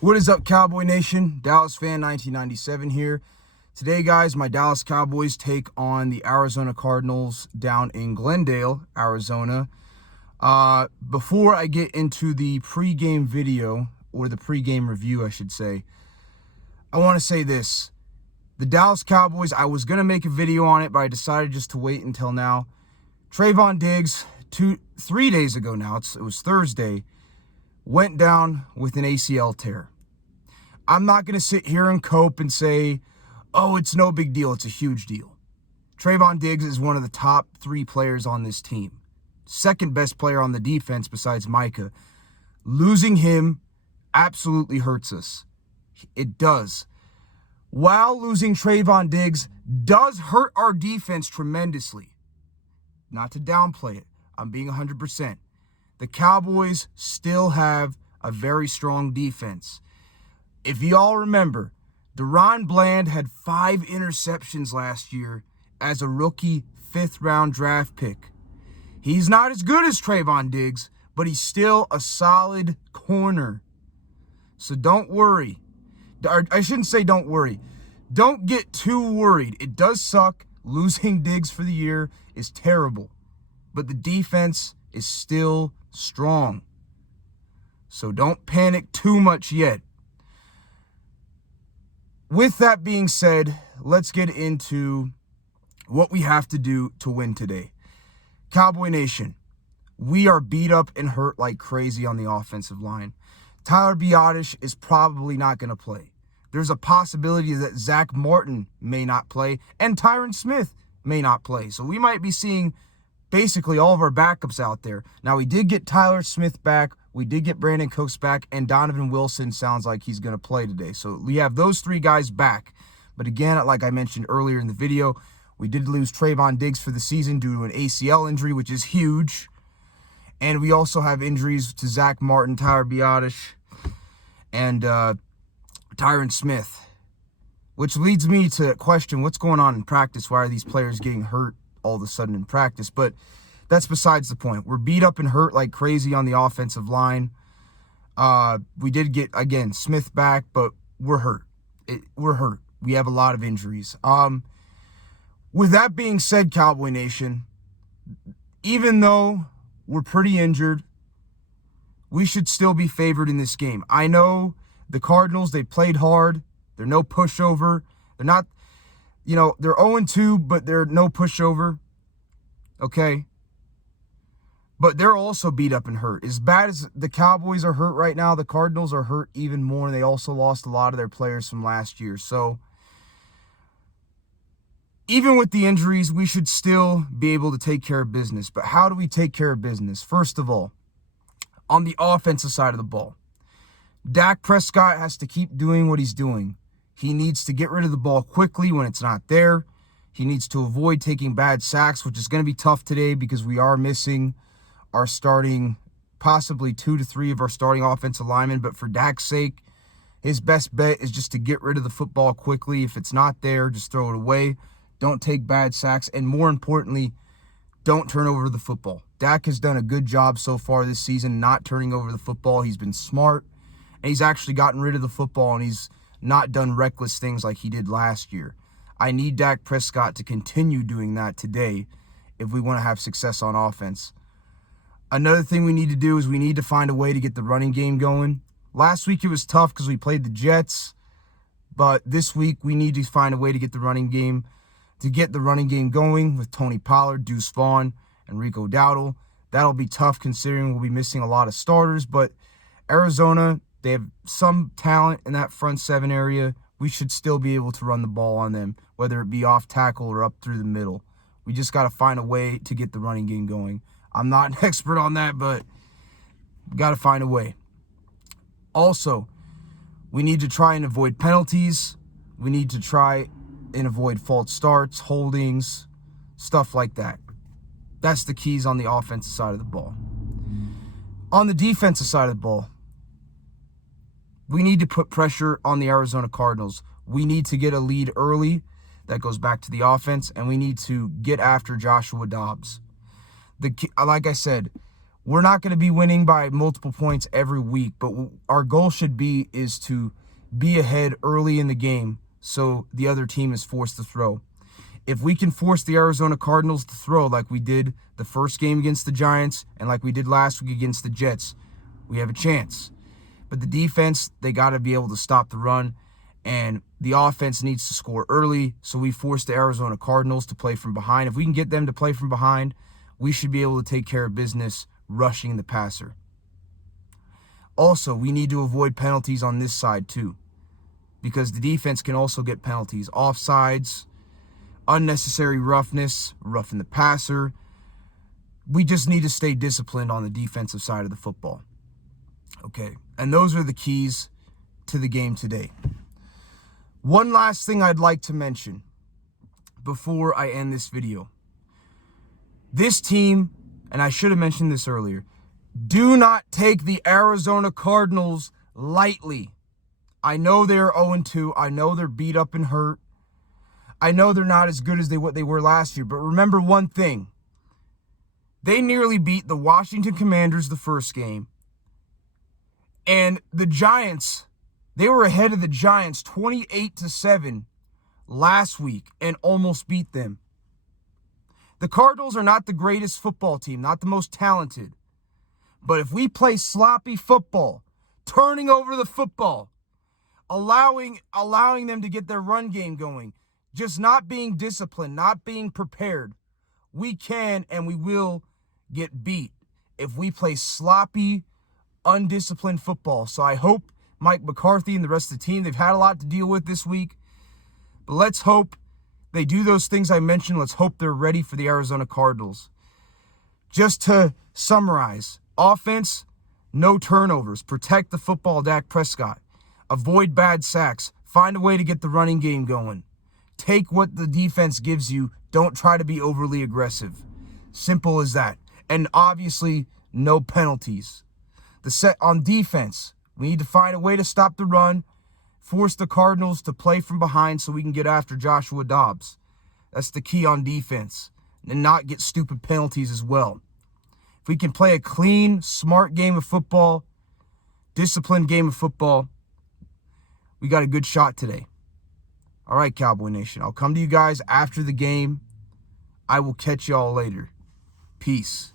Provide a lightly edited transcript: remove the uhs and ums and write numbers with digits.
What is up, Cowboy Nation? Dallas fan 1997 here. Today, guys, my Dallas Cowboys take on the Arizona Cardinals down in Glendale, Arizona. Before I get into the pregame video, or the pregame review, I should say, I want to say this. The Dallas Cowboys, I was going to make a video on it, but I decided just to wait until now. Trayvon Diggs, 3 days ago now, it was Thursday, went down with an ACL tear. I'm not going to sit here and cope and say, oh, it's no big deal. It's a huge deal. Trayvon Diggs is one of the top 3 players on this team. Second best player on the defense besides Micah. Losing him absolutely hurts us. It does. While losing Trayvon Diggs does hurt our defense tremendously. Not to downplay it. I'm being 100%. The Cowboys still have a very strong defense. If y'all remember, Deron Bland had 5 interceptions last year as a rookie 5th-round draft pick. He's not as good as Trayvon Diggs, but he's still a solid corner. So don't worry. I shouldn't say don't worry. Don't get too worried. It does suck. Losing Diggs for the year is terrible. But the defense is still strong. So don't panic too much yet. With that being said, let's get into what we have to do to win today. Cowboy Nation, we are beat up and hurt like crazy on the offensive line. Tyler Biadasz is probably not going to play. There's a possibility that Zach Martin may not play and Tyron Smith may not play. So we might be seeing basically all of our backups out there. Now, we did get Tyler Smith back. We did get Brandon Cooks back, and Donovan Wilson sounds like he's going to play today. So we have those 3 guys back. But again, like I mentioned earlier in the video, we did lose Trayvon Diggs for the season due to an ACL injury, which is huge. And we also have injuries to Zach Martin, Tyler Biadasz, and Tyron Smith. Which leads me to question what's going on in practice. Why are these players getting hurt all of a sudden in practice? But that's besides the point. We're beat up and hurt like crazy on the offensive line. We did get, again, Smith back, but we're hurt. We're hurt. We have a lot of injuries. With that being said, Cowboy Nation, even though we're pretty injured, we should still be favored in this game. I know the Cardinals, they played hard. They're no pushover. They're not, they're 0-2, but they're no pushover. Okay? But they're also beat up and hurt. As bad as the Cowboys are hurt right now, the Cardinals are hurt even more. And they also lost a lot of their players from last year. So even with the injuries, we should still be able to take care of business. But how do we take care of business? First of all, on the offensive side of the ball, Dak Prescott has to keep doing what he's doing. He needs to get rid of the ball quickly when it's not there. He needs to avoid taking bad sacks, which is going to be tough today because we are missing our starting, possibly 2 to 3 of our starting offensive linemen. But for Dak's sake, his best bet is just to get rid of the football quickly. If it's not there, just throw it away. Don't take bad sacks. And more importantly, don't turn over the football. Dak has done a good job so far this season not turning over the football. He's been smart, and he's actually gotten rid of the football, and he's not done reckless things like he did last year. I need Dak Prescott to continue doing that today if we want to have success on offense. Another thing we need to do is we need to find a way to get the running game going. Last week it was tough because we played the Jets, but this week we need to find a way to get the running game going with Tony Pollard, Deuce Vaughn, and Rico Dowdle. That'll be tough considering we'll be missing a lot of starters, but Arizona, they have some talent in that front 7 area. We should still be able to run the ball on them, whether it be off tackle or up through the middle. We just got to find a way to get the running game going. I'm not an expert on that, but we got to find a way. Also, we need to try and avoid penalties. We need to try and avoid false starts, holdings, stuff like that. That's the keys on the offensive side of the ball. On the defensive side of the ball, we need to put pressure on the Arizona Cardinals. We need to get a lead early. That goes back to the offense, and we need to get after Joshua Dobbs. Like I said, We're not going to be winning by multiple points every week, but our goal is to be ahead early in the game so the other team is forced to throw. If we can force the Arizona Cardinals to throw like we did the first game against the Giants and like we did last week against the Jets, we have a chance. But the defense, they got to be able to stop the run, and the offense needs to score early, so we force the Arizona Cardinals to play from behind. If we can get them to play from behind, we should be able to take care of business rushing the passer. Also, we need to avoid penalties on this side too, because the defense can also get penalties. Offsides, unnecessary roughness, roughing the passer. We just need to stay disciplined on the defensive side of the football. Okay, and those are the keys to the game today. One last thing I'd like to mention before I end this video. This team, and I should have mentioned this earlier, do not take the Arizona Cardinals lightly. I know they're 0-2. I know they're beat up and hurt. I know they're not as good as what they were last year, but remember one thing. They nearly beat the Washington Commanders the first game. And the Giants, they were ahead of the Giants 28-7 last week and almost beat them. The Cardinals are not the greatest football team, not the most talented. But if we play sloppy football, turning over the football, allowing them to get their run game going, just not being disciplined, not being prepared, we can and we will get beat if we play sloppy, undisciplined football. So I hope Mike McCarthy and the rest of the team, they've had a lot to deal with this week, but let's hope they do those things I mentioned. Let's hope they're ready for the Arizona Cardinals. Just to summarize, offense, no turnovers. Protect the football, Dak Prescott. Avoid bad sacks. Find a way to get the running game going. Take what the defense gives you. Don't try to be overly aggressive. Simple as that. And obviously, no penalties. The set on defense, we need to find a way to stop the run, force the Cardinals to play from behind so we can get after Joshua Dobbs. That's the key on defense. And not get stupid penalties as well. If we can play a clean, smart game of football, disciplined game of football, we got a good shot today. All right, Cowboy Nation. I'll come to you guys after the game. I will catch y'all later. Peace.